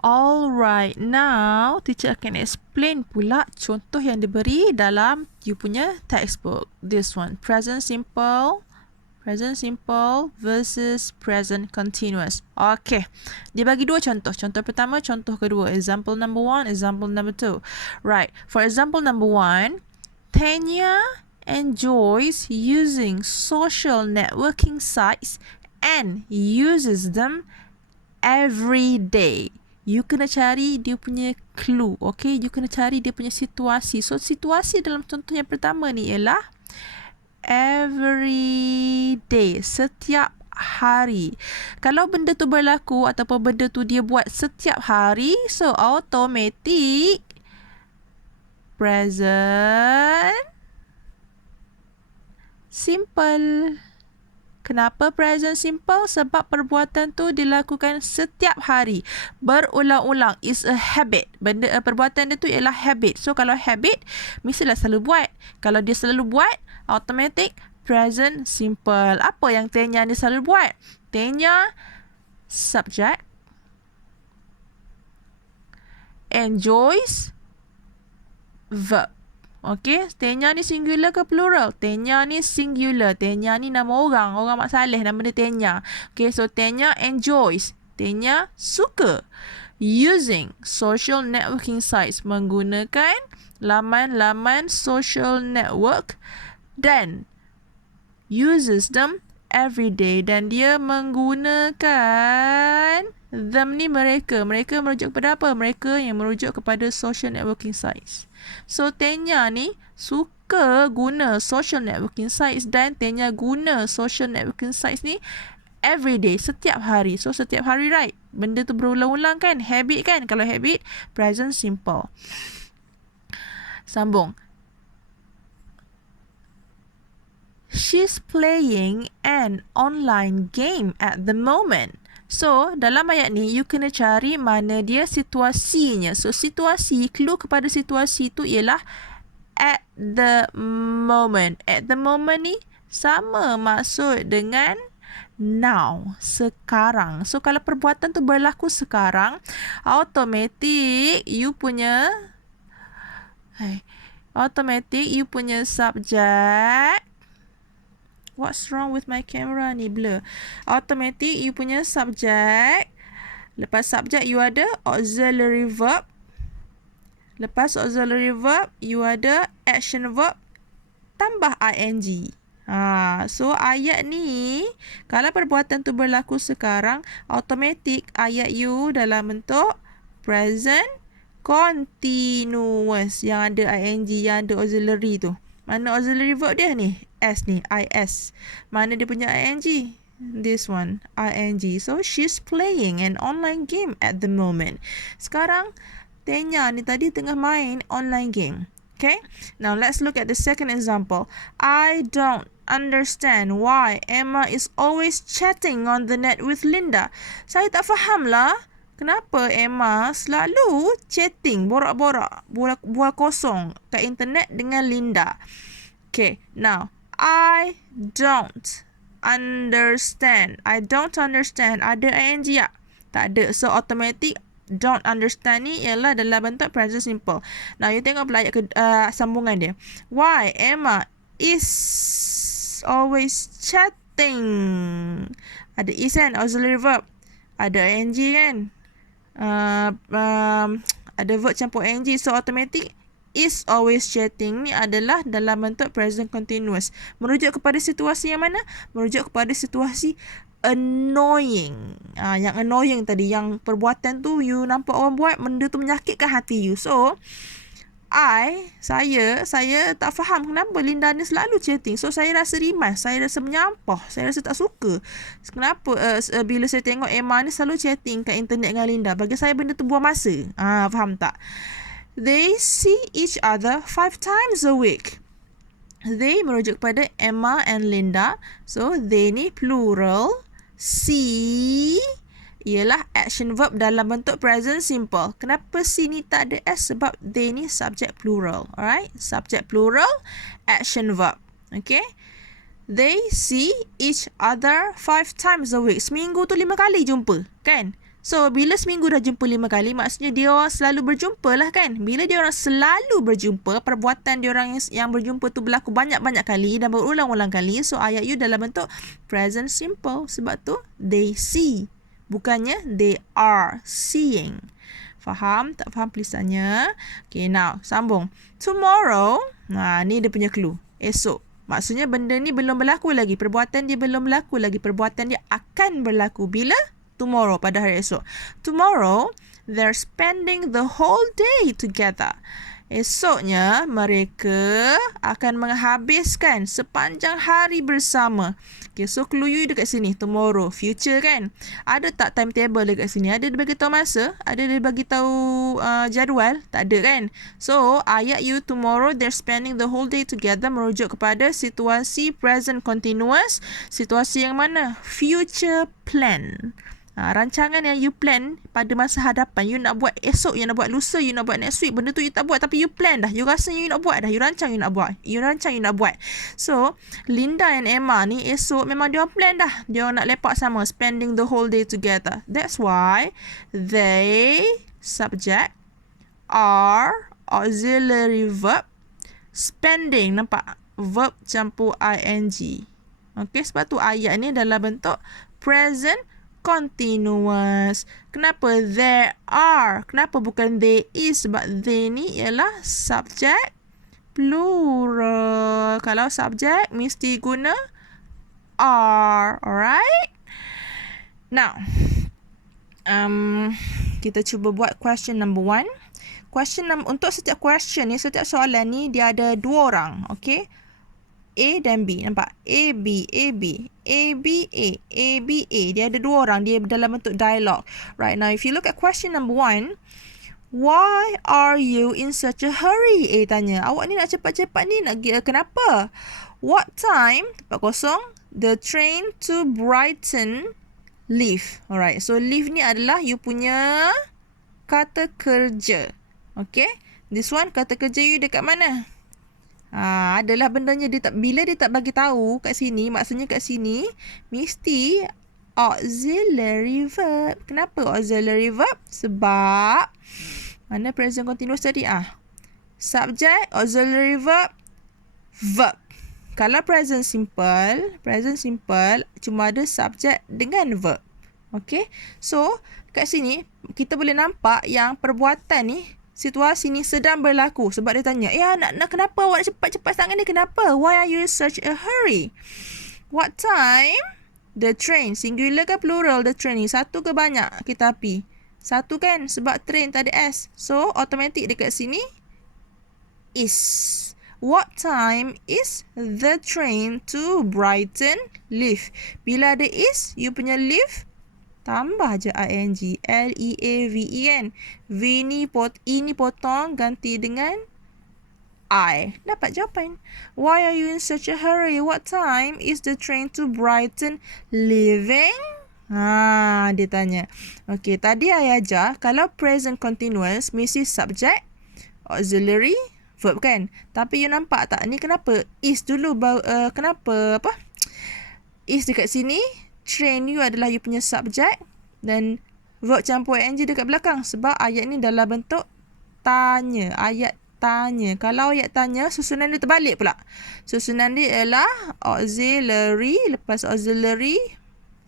Alright, now teacher akan explain pula contoh yang diberi dalam you punya textbook. This one, present simple versus present continuous. Okay, dia bagi dua contoh. Contoh pertama, contoh kedua. Example number 1, example number 2. Right, for example number 1, Tanya enjoys using social networking sites and uses them every day. You kena cari dia punya clue, okay? You kena cari dia punya situasi. So, situasi dalam contoh yang pertama ni ialah every day, setiap hari. Kalau benda tu berlaku ataupun benda tu dia buat setiap hari, so automatic present simple. Kenapa present simple? Sebab perbuatan tu dilakukan setiap hari. Berulang-ulang. Is a habit. Perbuatan dia tu ialah habit. So, kalau habit, mestilah selalu buat. Kalau dia selalu buat, automatic present simple. Apa yang Tanya ni selalu buat? Tanya, subject. Enjoys, verb. Okay, Tanya ni singular ke plural? Tanya ni singular. Tanya ni nama orang. Orang Mak Saleh, nama dia Tanya. Okay, so Tanya enjoys. Tanya suka. Using social networking sites. Menggunakan laman-laman social network. Dan uses them every day. Dan dia menggunakan them ni mereka. Mereka merujuk kepada apa? Mereka yang merujuk kepada social networking sites. So, Tanya ni suka guna social networking sites dan Tanya guna social networking sites ni every day, setiap hari. So, setiap hari, right? Benda tu berulang-ulang kan? Habit kan? Kalau habit, present simple. Sambung. She's playing an online game at the moment. So, dalam ayat ni, you kena cari mana dia situasinya. So, situasi, clue kepada situasi tu ialah at the moment. At the moment ni, sama maksud dengan now, sekarang. So, kalau perbuatan tu berlaku sekarang, automatic you punya subject. What's wrong with my camera ni? Blur. Automatic you punya subject. Lepas subject you ada auxiliary verb. Lepas auxiliary verb you ada action verb tambah ing. So ayat ni kalau perbuatan tu berlaku sekarang, automatic ayat you dalam bentuk present continuous yang ada ing, yang ada auxiliary tu. Mana auxiliary verb dia ni? S ni, is. Mana dia punya ing? This one, ing. So, she's playing an online game at the moment. Sekarang, Tanya ni tadi tengah main online game. Okay? Now, let's look at the second example. I don't understand why Emma is always chatting on the net with Linda. Saya tak faham lah. Kenapa Emma selalu chatting, borak-borak, bual kosong kat internet dengan Linda. Okay, now, I don't understand. I don't understand. Ada ing tak? Tak ada. So, automatic don't understand ni ialah dalam bentuk present simple. Now, you tengok pula ayat sambungan dia. Why Emma is always chatting. Ada is kan? Auxiliary verb. Ada ing kan? Ada verb campur ing. So, automatic is always chatting ni adalah dalam bentuk present continuous. Merujuk kepada situasi yang mana? Merujuk kepada situasi annoying. Yang annoying tadi, yang perbuatan tu you nampak orang buat, benda tu menyakitkan hati you. So, saya tak faham kenapa Linda ni selalu chatting. So, saya rasa rimas, saya rasa menyampah, saya rasa tak suka. Kenapa bila saya tengok Emma ni selalu chatting kat internet dengan Linda? Bagi saya benda tu buang masa. Faham tak? They see each other 5 times a week. They merujuk kepada Emma and Linda. So, they ni plural. See ialah action verb dalam bentuk present simple. Kenapa see ni tak ada S? Sebab they ni subject plural. Alright? Subject plural, action verb. Okay? They see each other 5 times a week. Seminggu tu 5 kali jumpa. Kan? So, bila seminggu dah jumpa 5 kali, maksudnya dia orang selalu berjumpa lah kan. Bila dia orang selalu berjumpa, perbuatan dia orang yang berjumpa tu berlaku banyak-banyak kali dan berulang-ulang kali. So, ayat you dalam bentuk present simple. Sebab tu, they see. Bukannya they are seeing. Faham? Tak faham please tanya. Okay, now, sambung. Tomorrow, ni dia punya clue. Esok. Maksudnya benda ni belum berlaku lagi. Perbuatan dia belum berlaku lagi. Perbuatan dia akan berlaku. Bila? Tomorrow, pada hari esok. Tomorrow, they're spending the whole day together. Esoknya, mereka akan menghabiskan sepanjang hari bersama. Okay, so clue you dekat sini. Tomorrow, future kan? Ada tak timetable dekat sini? Ada dia bagi tahu masa? Ada dia bagi tahu jadual? Tak ada kan? So, ayat you tomorrow, they're spending the whole day together merujuk kepada situasi present continuous. Situasi yang mana? Future plan. Rancangan yang you plan pada masa hadapan. You nak buat esok, you nak buat lusa, you nak buat next week. Benda tu you tak buat tapi you plan dah. You rasa you nak buat dah. You rancang you nak buat. You rancang you nak buat. So, Linda and Emma ni esok memang dia plan dah. Dia nak lepak sama. Spending the whole day together. That's why they, subject, are, auxiliary verb, spending. Nampak? Verb campur ing. Okay, sebab tu ayat ni dalam bentuk present continuous. Kenapa there are? Kenapa bukan there is? Sebab they ni ialah subjek plural. Kalau subjek mesti guna are. Alright? Now, kita cuba buat question number 1. Untuk setiap question ni, setiap soalan ni dia ada 2 orang. Okay? A dan B. Nampak? A, B, A, B. A, B, A. A, B, A. Dia ada 2 orang. Dia dalam bentuk dialog. Right, now if you look at question number 1, why are you in such a hurry? A tanya. Awak ni nak cepat-cepat ni. Kenapa? What time? Tempat kosong. The train to Brighton leave. Alright, so leave ni adalah you punya kata kerja. Okay? This one, kata kerja you dekat mana? Adalah bendanya bila dia tak bagi tahu kat sini, maksudnya kat sini mesti auxiliary verb. Kenapa auxiliary verb? Sebab mana present continuous tadi? Subject, auxiliary verb, verb. Kalau present simple cuma ada subject dengan verb. Okay? So, kat sini kita boleh nampak yang perbuatan ni, situasi ni sedang berlaku. Sebab dia tanya, nak kenapa awak cepat-cepat sangat ni? Kenapa? Why are you in such a hurry? What time? The train. Singular ke plural the train ni? Satu ke banyak kereta api? Satu kan? Sebab train tak ada S. So, automatic dekat sini is. What time is the train to Brighton leave? Bila ada is, you punya leave tambah je ing. L-E-A-V-E kan. V ni E ni potong, ganti dengan I. Dapat jawapan. Why are you in such a hurry? What time is the train to Brighton leaving? Dia tanya. Okay, tadi I ajar kalau present continuous mesti subject, auxiliary, verb kan. Tapi you nampak tak? Ni kenapa is dulu? Kenapa is dekat sini? Train you adalah you punya subjek dan verb campur ing dekat belakang. Sebab ayat ni dalam bentuk tanya. Ayat tanya. Kalau ayat tanya, susunan dia terbalik pula. Susunan dia ialah auxiliary, lepas auxiliary,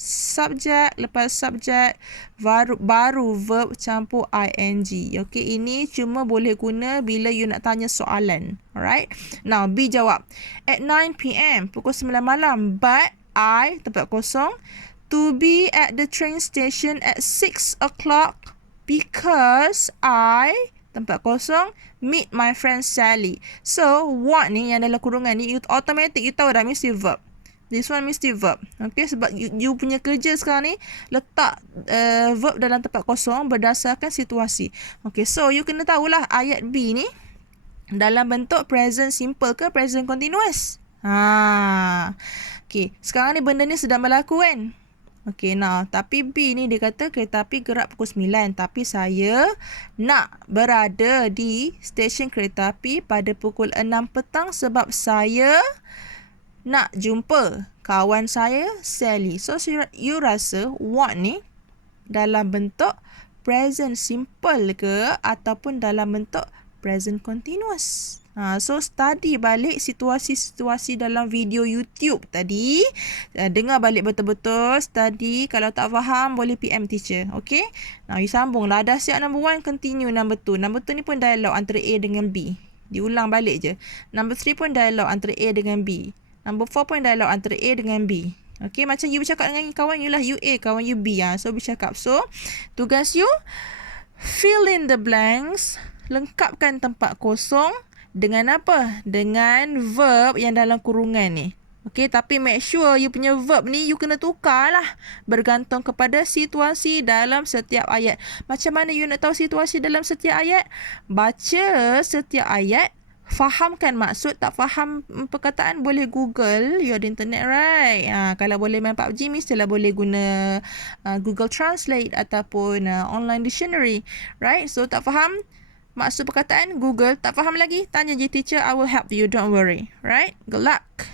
subjek, lepas subjek, baru verb campur ing. Okay, ini cuma boleh guna bila you nak tanya soalan. Alright? Now, B jawab. At 9 p.m. Pukul 9 malam. But I, tempat kosong, to be at the train station at 6 o'clock because I, tempat kosong, meet my friend Sally. So, what ni yang dalam kurungan ni, you automatic, you tahu dah mesti verb. This one mesti verb. Okay, sebab you punya kerja sekarang ni letak verb dalam tempat kosong berdasarkan situasi. Okay, so you kena tahulah ayat B ni dalam bentuk present simple ke present continuous. Okay, sekarang ni benda ni sedang berlaku kan? Okay, now, tapi B ni dia kata kereta api gerak pukul 9. Tapi saya nak berada di stesen kereta api pada pukul 6 petang sebab saya nak jumpa kawan saya, Sally. So, you rasa what ni dalam bentuk present simple ke ataupun dalam bentuk present continuous. So study balik situasi-situasi dalam video YouTube tadi. Dengar balik betul-betul, study. Kalau tak faham boleh PM teacher. Okay? Now you sambung lah. Dah siap number 1, continue number 2. Number 2 ni pun dialog antara A dengan B. Diulang balik je. Number 3 pun dialog antara A dengan B. Number 4 pun dialog antara A dengan B. Okay, macam you bercakap dengan kawan you lah. You A, kawan you B. So bercakap. So, tugas you, fill in the blanks. Lengkapkan tempat kosong. Dengan apa? Dengan verb yang dalam kurungan ni. Okay, tapi make sure you punya verb ni you kena tukar lah. Bergantung kepada situasi dalam setiap ayat. Macam mana you nak tahu situasi dalam setiap ayat? Baca setiap ayat. Fahamkan maksud. Tak faham perkataan boleh Google. You ada internet, right? Kalau boleh main PUBG, mestilah boleh guna Google Translate ataupun online dictionary, right? So tak faham maksud perkataan, Google. Tak faham lagi, tanya je teacher. I will help you, don't worry. Right? Good luck.